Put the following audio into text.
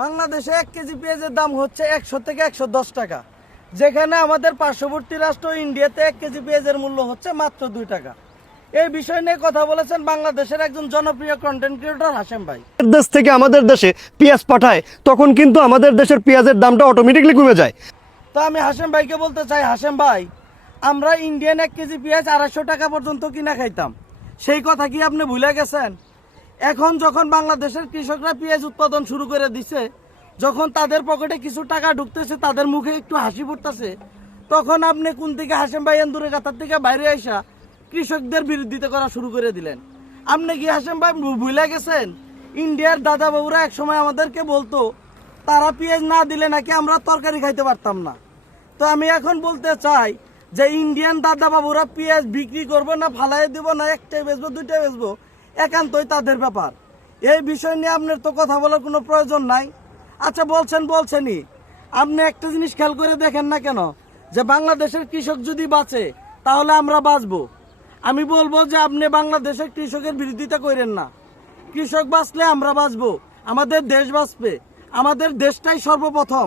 বাংলাদেশে 1 কেজি পেঁয়াজের দাম হচ্ছে 100 থেকে 110 টাকা, যেখানে আমাদের পার্শ্ববর্তী রাষ্ট্র ইন্ডিয়াতে 1 কেজি পেঁয়াজের মূল্য হচ্ছে মাত্র 2 টাকা। এই বিষয় নিয়ে কথা বলেছেন বাংলাদেশের একজন জনপ্রিয় কন্টেন্ট ক্রিয়েটর হাশেম ভাই। দেশ থেকে আমাদের দেশে পেঁয়াজ পাঠায়, তখন কিন্তু আমাদের দেশের পেঁয়াজের দামটা অটোমেটিকলি কমে যায়। তো আমি হাশেম ভাইকে বলতে চাই, হাশেম ভাই, আমরা ইন্ডিয়ান 1 কেজি পেঁয়াজ 250 টাকা পর্যন্ত কিনা খাইতাম, সেই কথা কি আপনি ভুলে গেছেন? এখন যখন বাংলাদেশের কৃষকরা পেঁয়াজ উৎপাদন শুরু করে দিছে, যখন তাদের পকেটে কিছু টাকা ঢুকতেছে, তাদের মুখে একটু হাসি ফুটতেছে, তখন আপনি কোন থেকে হাশেম ভাই এন্দুরে কাতার থেকে বাইরে আইসা কৃষকদের বিরোধিতা করা শুরু করে দিলেন? আপনি কি হাশেম ভাই ভুলে গেছেন ইন্ডিয়ার দাদা বাবুরা একসময় আমাদেরকে বলতো তারা পেঁয়াজ না দিলে নাকি আমরা তরকারি খাইতে পারতাম না? তো আমি এখন বলতে চাই যে ইন্ডিয়ান দাদা বাবুরা পেঁয়াজ বিক্রি করবো না ফালাই দেবো না একটাই বেচবো দুইটাই বেচবো, একান্তই তাদের ব্যাপার। এই বিষয় নিয়ে আপনার তো কথা বলার কোনো প্রয়োজন নাই। আচ্ছা বলছেনই, আপনি একটা জিনিস খেয়াল করে দেখেন না কেন যে বাংলাদেশের কৃষক যদি বাঁচে তাহলে আমরা বাঁচবো? আমি বলবো যে আপনি বাংলাদেশের কৃষকের বিরোধিতা করেন না। কৃষক বাঁচলে আমরা বাঁচবো, আমাদের দেশ বাঁচবে, আমাদের দেশটাই সর্বপ্রথম।